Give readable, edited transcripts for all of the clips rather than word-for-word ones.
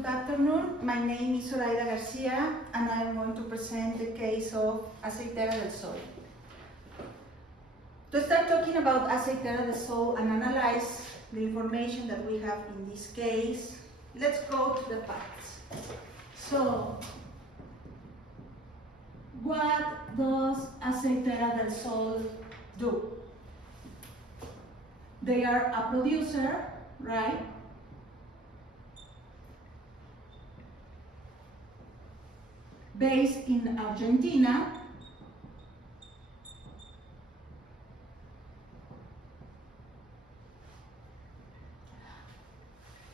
Good afternoon. My name is Zoraida Garcia, and I am going to present the case of Aceitera del Sol. To start talking about Aceitera del Sol and analyze the information that we have in this case, let's go to the facts. So, what does Aceitera del Sol do? They are a producer, right? Based in Argentina,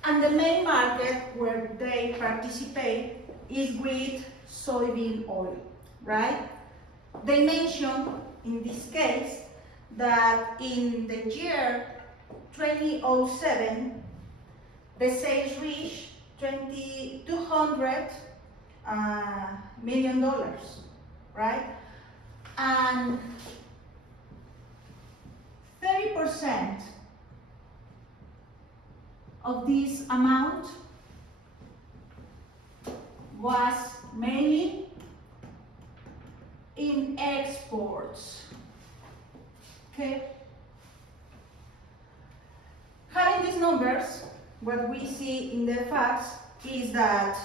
and the main market where they participate is with soybean oil, right? They mention in this case that in the year 2007, the sales reached $200 million, right? And 30% of this amount was mainly in exports. Okay? Having these numbers, what we see in the facts is that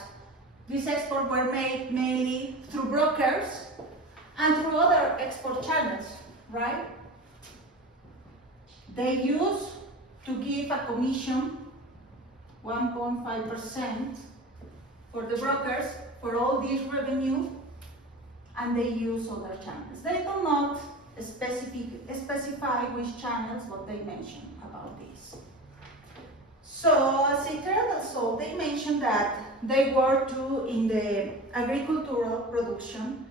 these exports were made mainly through brokers and through other export channels, right? They used to give a commission, 1.5% for the brokers for all this revenue, and they use other channels. They do not specify which channels, but they mention about this. So, Aceitera del Sol, they mentioned that they work too in the agricultural production,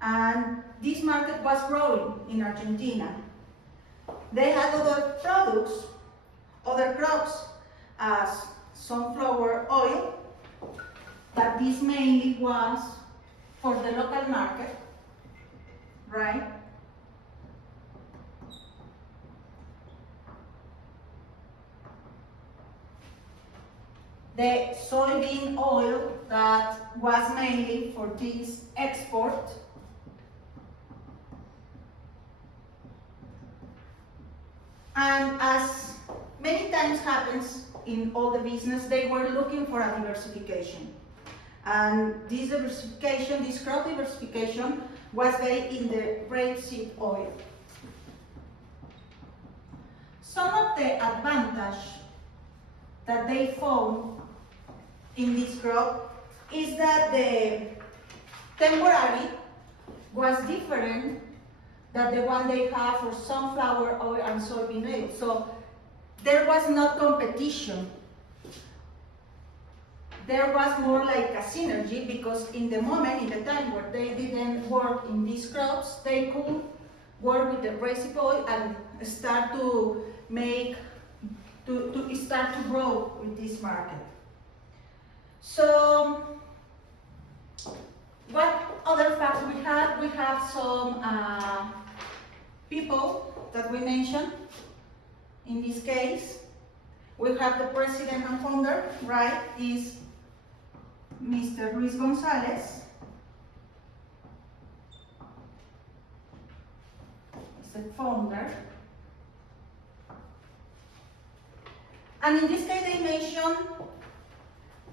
and this market was growing in Argentina. They had other products, other crops, as sunflower oil, but this mainly was for the local market, right? The soybean oil that was mainly for this export. And as many times happens in all the business, they were looking for a diversification. And this diversification, this crop diversification, was based in the rapeseed oil. Some of the advantage that they found in this crop is that the temporary was different than the one they have for sunflower oil and soybean oil. So there was not competition. There was more like a synergy, because in the moment, in the time where they didn't work in these crops, they could work with the rapeseed oil and start to make, to start to grow with this market. So, what other facts we have? We have some people that we mentioned in this case. We have the president and founder, right, is Mr. Luis Gonzalez. He's the founder. And in this case, they mentioned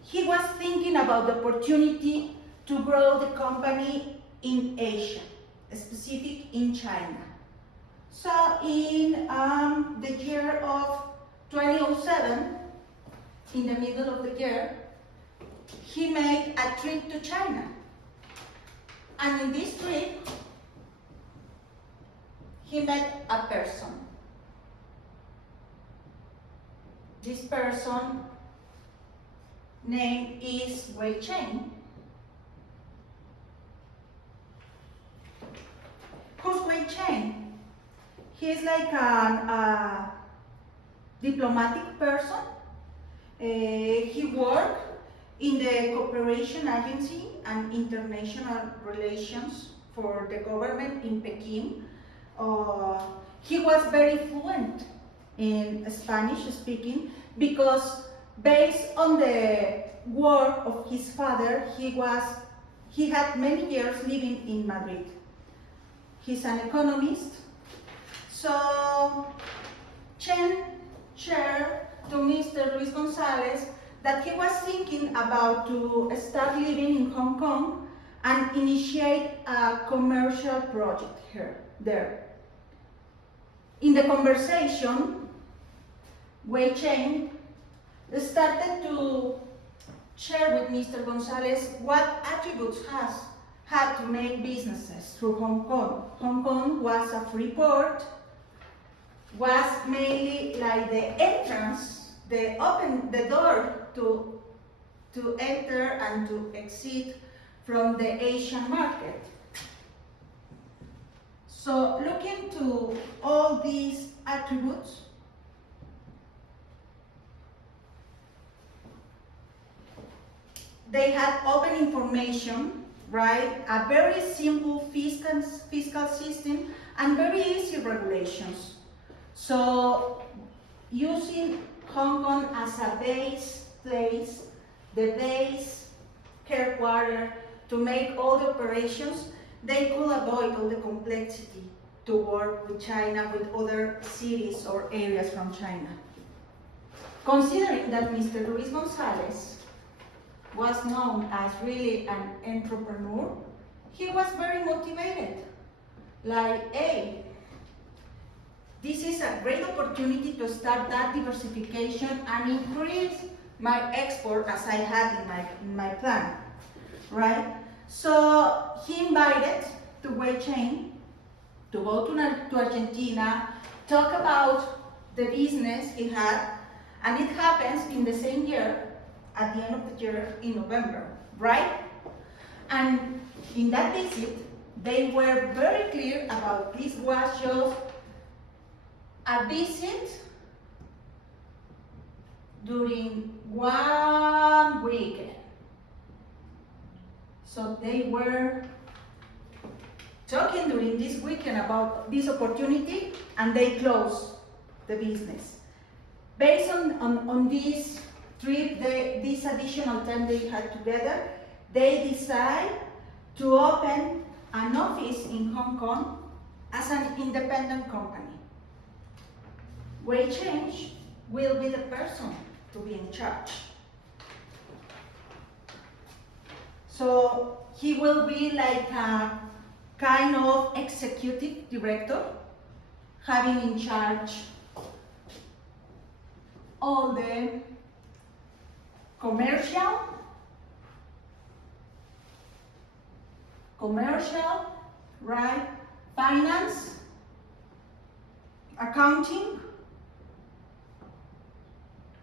he was thinking about the opportunity to grow the company in Asia, specific in China. So in the year of 2007, in the middle of the year, he made a trip to China. And in this trip, he met a person. This person name is Wei Chen. Who's Wei Chen? He is like a diplomatic person. He worked in the cooperation agency and international relations for the government in Peking. He was very fluent in Spanish speaking because based on the work of his father, he had many years living in Madrid. He's an economist. So Chen shared to Mr. Luis Gonzalez that he was thinking about to start living in Hong Kong and initiate a commercial project there. In the conversation, Wei Chen started to share with Mr. Gonzalez what attributes had to make businesses through Hong Kong. Hong Kong was a free port, was mainly like the entrance, the door to enter and to exit from the Asian market. So looking to all these attributes, they had open information, right? A very simple fiscal system and very easy regulations. So using Hong Kong as a base place, the base headquarters to make all the operations, they could avoid all the complexity to work with China, with other cities or areas from China. Considering that Mr. Luis Gonzalez was known as really an entrepreneur, he was very motivated. Like, hey, this is a great opportunity to start that diversification and increase my export as I had in my plan, right? So he invited to Wei Chen to go to Argentina, talk about the business he had, and it happens in the same year, at the end of the year in November, right? And in that visit, they were very clear about this was just a visit during 1 week. So they were talking during this weekend about this opportunity and they closed the business. Based on this trip, this additional time they had together, they decide to open an office in Hong Kong as an independent company. Wei Chen will be the person to be in charge. So he will be like a kind of executive director, having in charge all the commercial, right? Finance, accounting,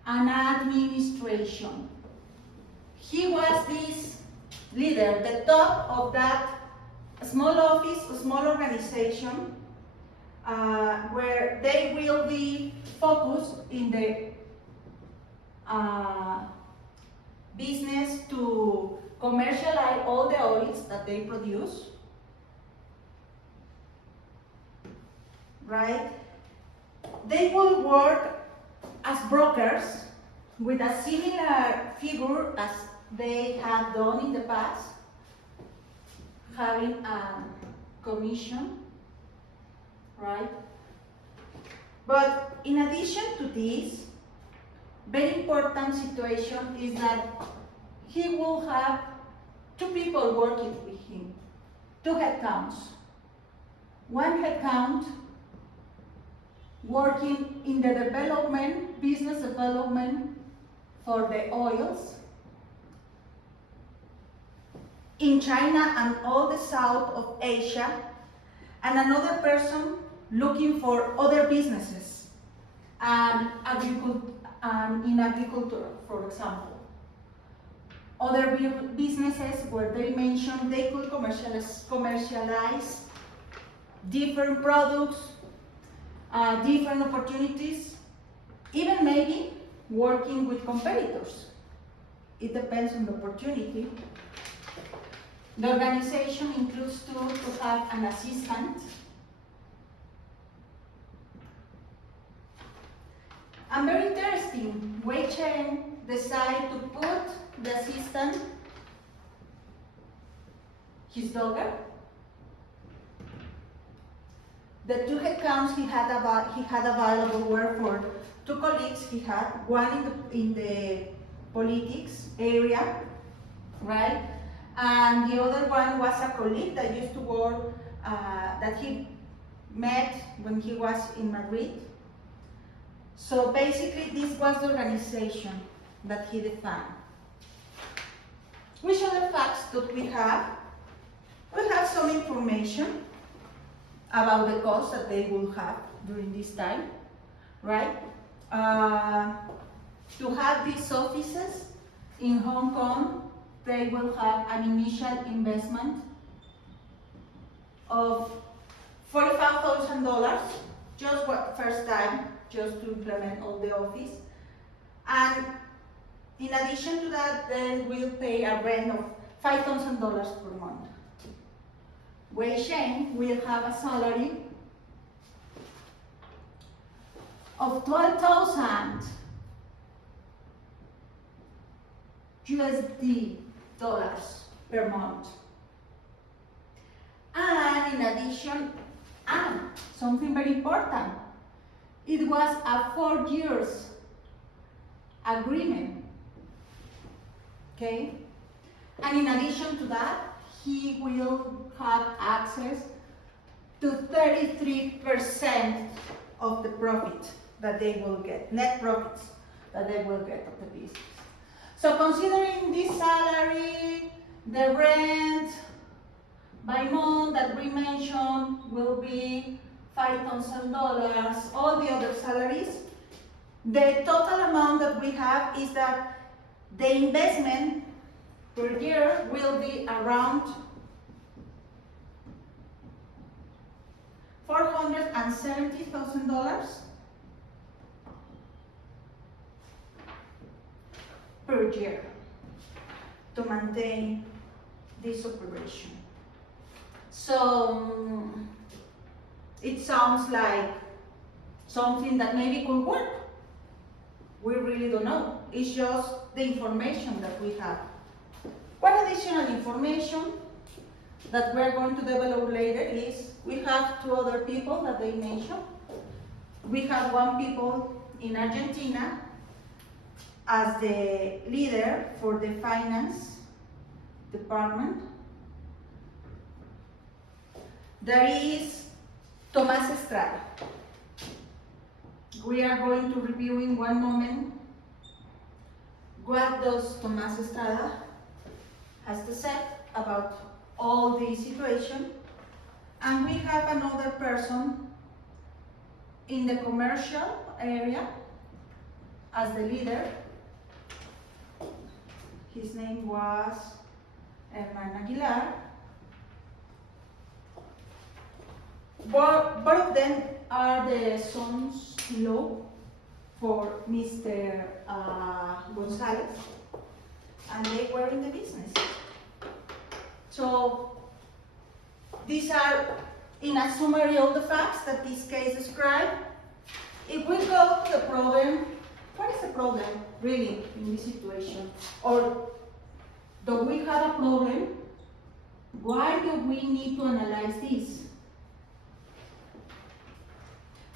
and administration. He was this leader, the top of that small office, a small organization, where they will be focused in the business to commercialize all the oils that they produce, right? They will work as brokers with a similar figure as they have done in the past, having a commission, right? But in addition to this, very important situation is that he will have 2 people working with him, 2 headcounts. 1 headcount working in the development, business development for the oils in China and all the south of Asia, and another person looking for other businesses and in agriculture, for example. Other businesses where they mentioned they could commercialize different products, different opportunities, even maybe working with competitors. It depends on the opportunity. The organization includes to have an assistant. And very interesting, Wei Wei Chen decided to put the assistant, his daughter, the two headcounts he had available were for two colleagues he had, one in the politics area, right? And the other one was a colleague that used to work, that he met when he was in Madrid. So basically this was the organization that he defined. Which other facts do we have? We have some information about the cost that they will have during this time, right? To have these offices in Hong Kong, they will have an initial investment of $45,000, just first time, just to implement all the office. And in addition to that, they will pay a rent of $5,000 per month. Wei Shen will have a salary of 12,000 USD dollars per month. And in addition, and something very important, it was a 4 years agreement, okay? And in addition to that, he will have access to 33% of the profit that they will get, net profits that they will get of the business. So considering this salary, the rent by month that we mentioned will be $5,000, all the other salaries, the total amount that we have is that the investment per year will be around $470,000 per year to maintain this operation. So it sounds like something that maybe could work. We really don't know. It's just the information that we have. What additional information that we're going to develop later is we have two other people that they mentioned. We have one people in Argentina as the leader for the finance department. There is Tomás Estrada. We are going to review in one moment what does Tomás Estrada has to say about all the situation. And we have another person in the commercial area as the leader. His name was Hernán Aguilar. Both of them are the sons-in-law for Mr. Gonzalez, and they were in the business. So these are, in a summary, all the facts that this case describes. If we go to the problem, what is the problem really in this situation? Or do we have a problem? Why do we need to analyze this?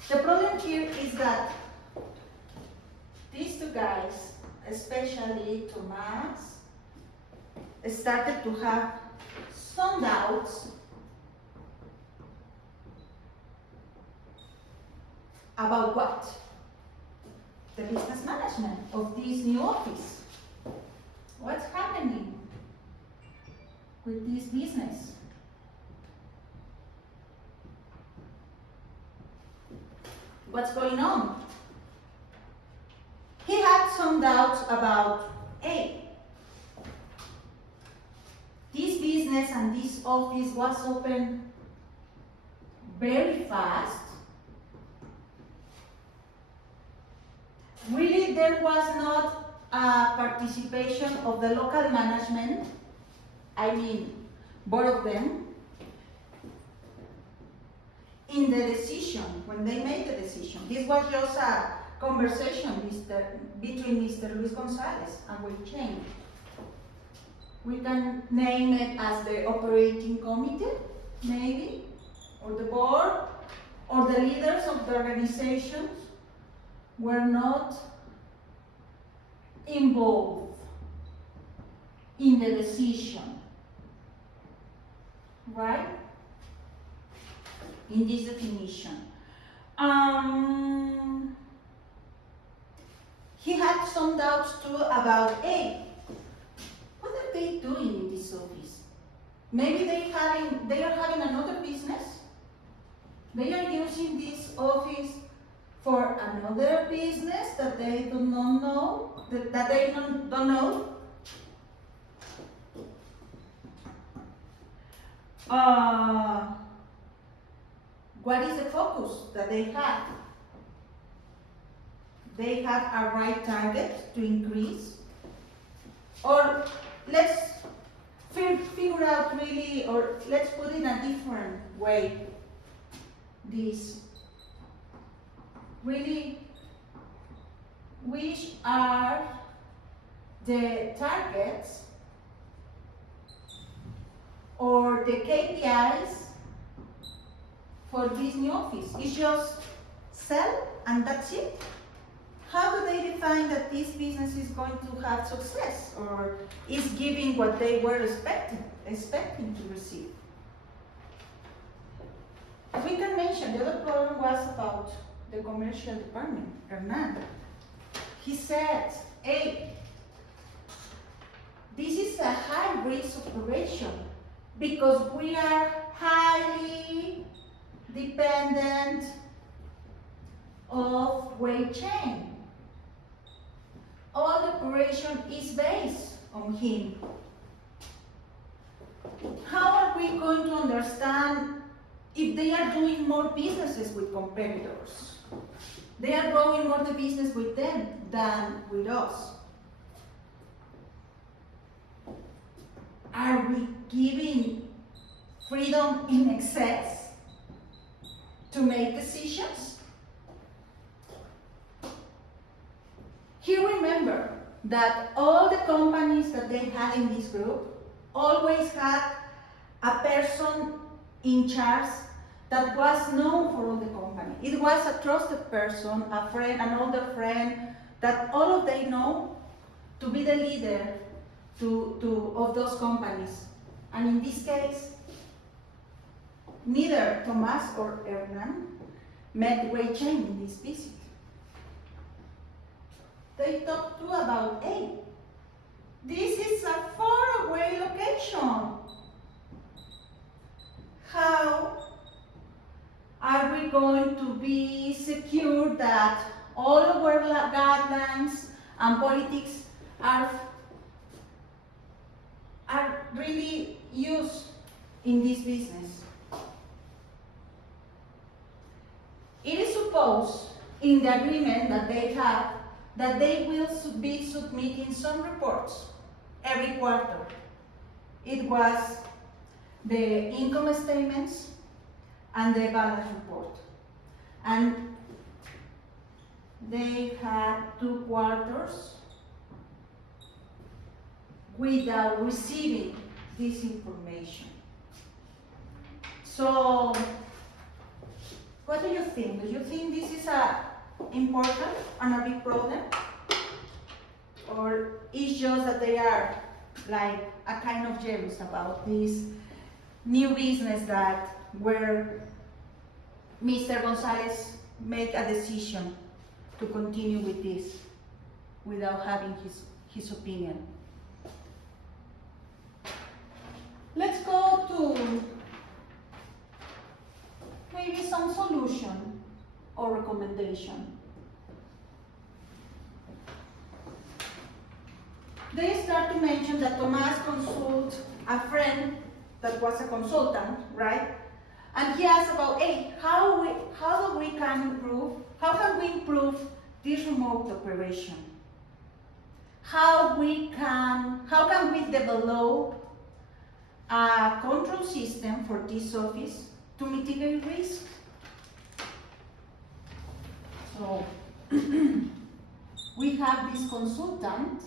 The problem here is that these two guys, especially Tomás, started to have some doubts about what? The business management of this new office. What's happening with this business? What's going on? He had some doubts about, A, this business and this office was open very fast. Really, there was not a participation of the local management, I mean, both of them, in the decision, when they made the decision. This was just conversation between Mr. Luis Gonzalez and Wei Chain. We can name it as the operating committee, maybe, or the board, or the leaders of the organizations were not involved in the decision, right? In this definition. He had some doubts too about, hey, what are they doing in this office? Maybe they are having another business. They are using this office for another business that they do not know, that they don't know. What is the focus that they have? They have a right target to increase? Or let's figure out really, or let's put it in a different way. This really, which are the targets or the KPIs for this new office? It's just sell and that's it? How do they define that this business is going to have success or is giving what they were expecting to receive? We can mention the other problem was about the commercial department, Hernan. He said, hey, this is a high risk operation because we are highly dependent of Wei Chain. All the operation is based on him. How are we going to understand if they are doing more businesses with competitors? They are growing more the business with them than with us. Are we giving freedom in excess to make decisions? Here remember that all the companies that they had in this group always had a person in charge that was known for all the company. It was a trusted person, a friend, an older friend, that all of they know to be the leader of those companies. And in this case, neither Tomas or Hernan met Wei Chain in this visit. They talked too about, hey, this is a faraway location. How are we going to be secure that all our guidelines and politics are really used in this business? It is supposed in the agreement that they have that they will be submitting some reports every quarter. It was the income statements and the balance report. And they had 2 quarters without receiving this information. So, what do you think? Do you think this is important and a big problem? Or it's just that they are like a kind of jealous about this new business that where Mr. Gonzalez make a decision to continue with this without having his opinion? Let's go to maybe some solution or recommendation. They start to mention that Tomas consulted a friend that was a consultant, right? And he asked about, hey, how can we improve this remote operation? How can we develop a control system for this office to mitigate risk? So we have this consultant,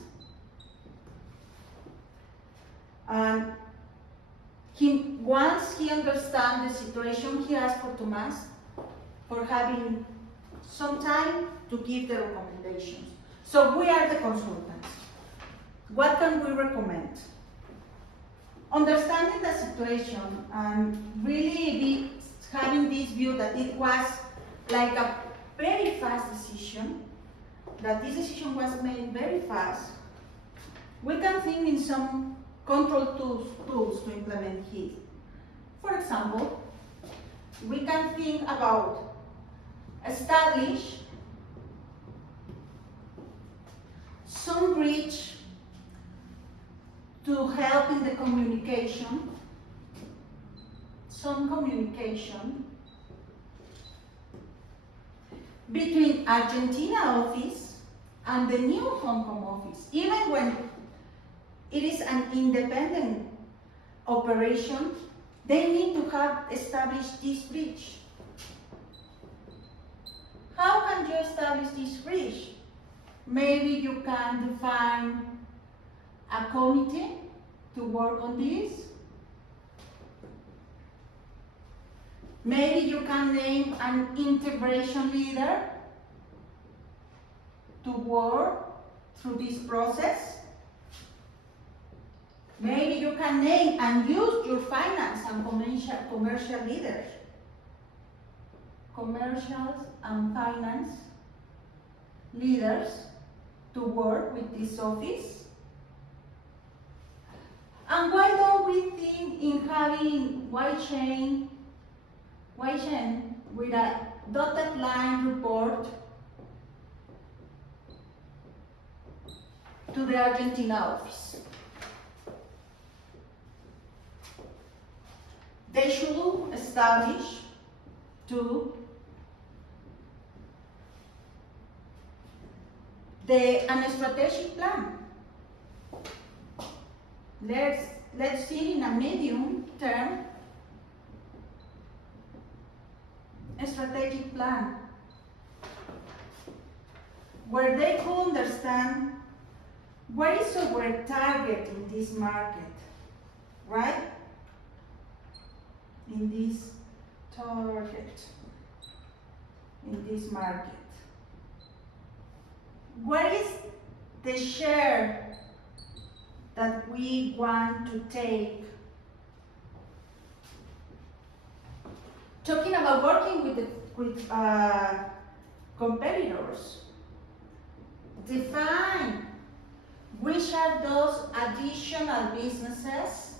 and once he understands the situation, he asks for Thomas for having some time to give the recommendations. So we are the consultants. What can we recommend? Understanding the situation and really having this view that it was like a very fast decision, that this decision was made very fast, we can think in some control tools to implement it. For example, we can think about establish some bridge to help in the communication, some communication between Argentina office and the new Hong Kong office. Even when it is an independent operation, they need to have established this bridge. How can you establish this bridge? Maybe you can define a committee to work on this. Maybe you can name an integration leader to work through this process. Maybe you can name and use your finance and commercial leaders. Commercials and finance leaders to work with this office. And why don't we think in having white chain with a dotted line report to the Argentina office? They should establish a strategic plan. Let's see in a medium term a strategic plan where they could understand what is our target in this market, right? In this target, in this market. What is the share that we want to take? Talking about working with competitors, define which are those additional businesses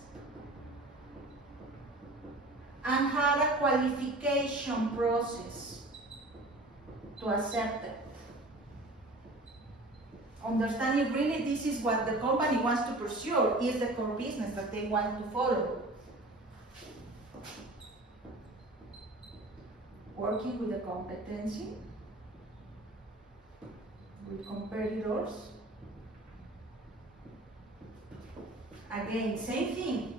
and have a qualification process to accept it. Understanding really this is what the company wants to pursue, is the core business that they want to follow. Working with the competency, with competitors. Again, same thing.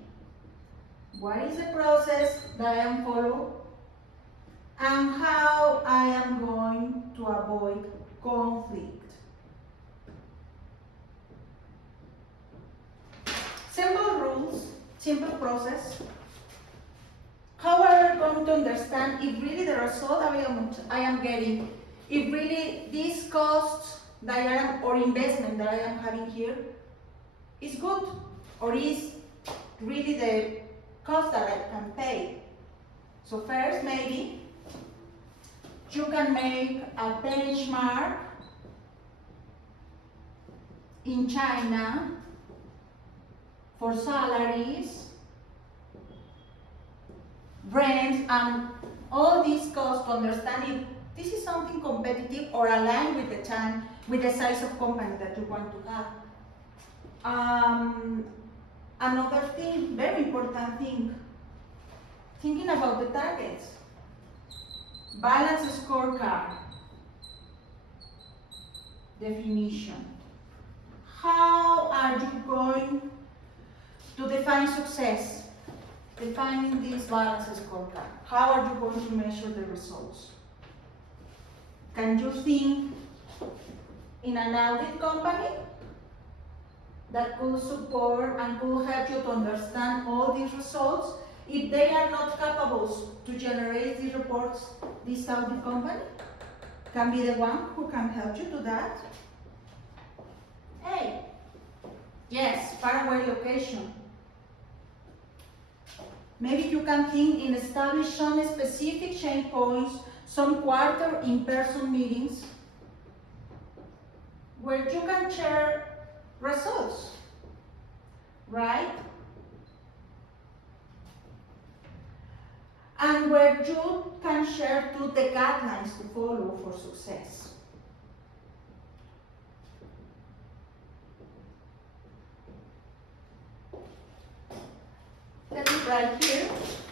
What is the process that I am following and how I am going to avoid conflict. Simple rules, simple process. How are we going to understand if really the result I am getting, if really this cost that I am, or investment that I am having here is good, or is really the cost that I can pay? So first, maybe you can make a benchmark in China for salaries, rent, and all these costs to understand if this is something competitive or aligned with the time, with the size of company that you want to have. Another thing, very important thing, thinking about the targets. Balance scorecard. Definition. How are you going to define success? Defining this balance scorecard. How are you going to measure the results? Can you think in an audit company that could support and could help you to understand all these results. If they are not capable to generate these reports, this audit company can be the one who can help you do that. Hey, yes, faraway location. Maybe you can think in establish some specific change points, some quarter in-person meetings, where you can share results, right? And where you can share too the guidelines to follow for success. Let me write here,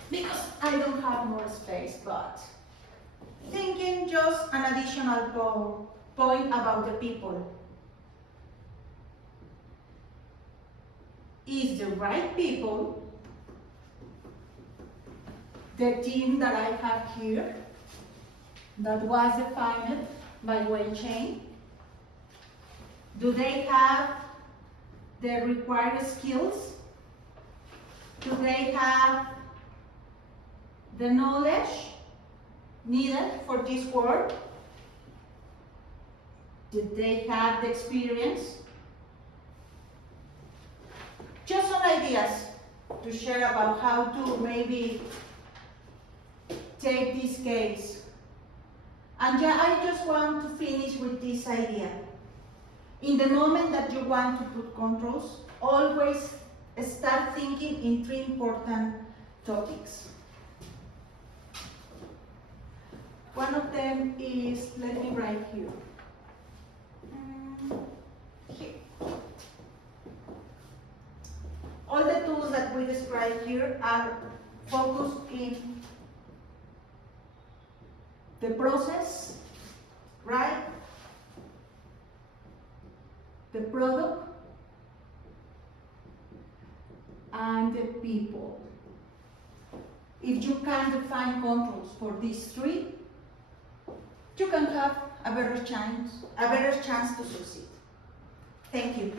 because I don't have more space, but thinking just an additional point about the people. Is the right people the team that I have here that was defined by weight chain? Do they have the required skills? Do they have the knowledge needed for this work? Did they have the experience? Just some ideas to share about how to maybe take this case. And yeah, I just want to finish with this idea. In the moment that you want to put controls, always start thinking in three important topics. One of them is, let me write here. Here. All the tools that we describe here are focused in the process, right? The product and the people. If you can define controls for these three, you can have a better chance to succeed. Thank you.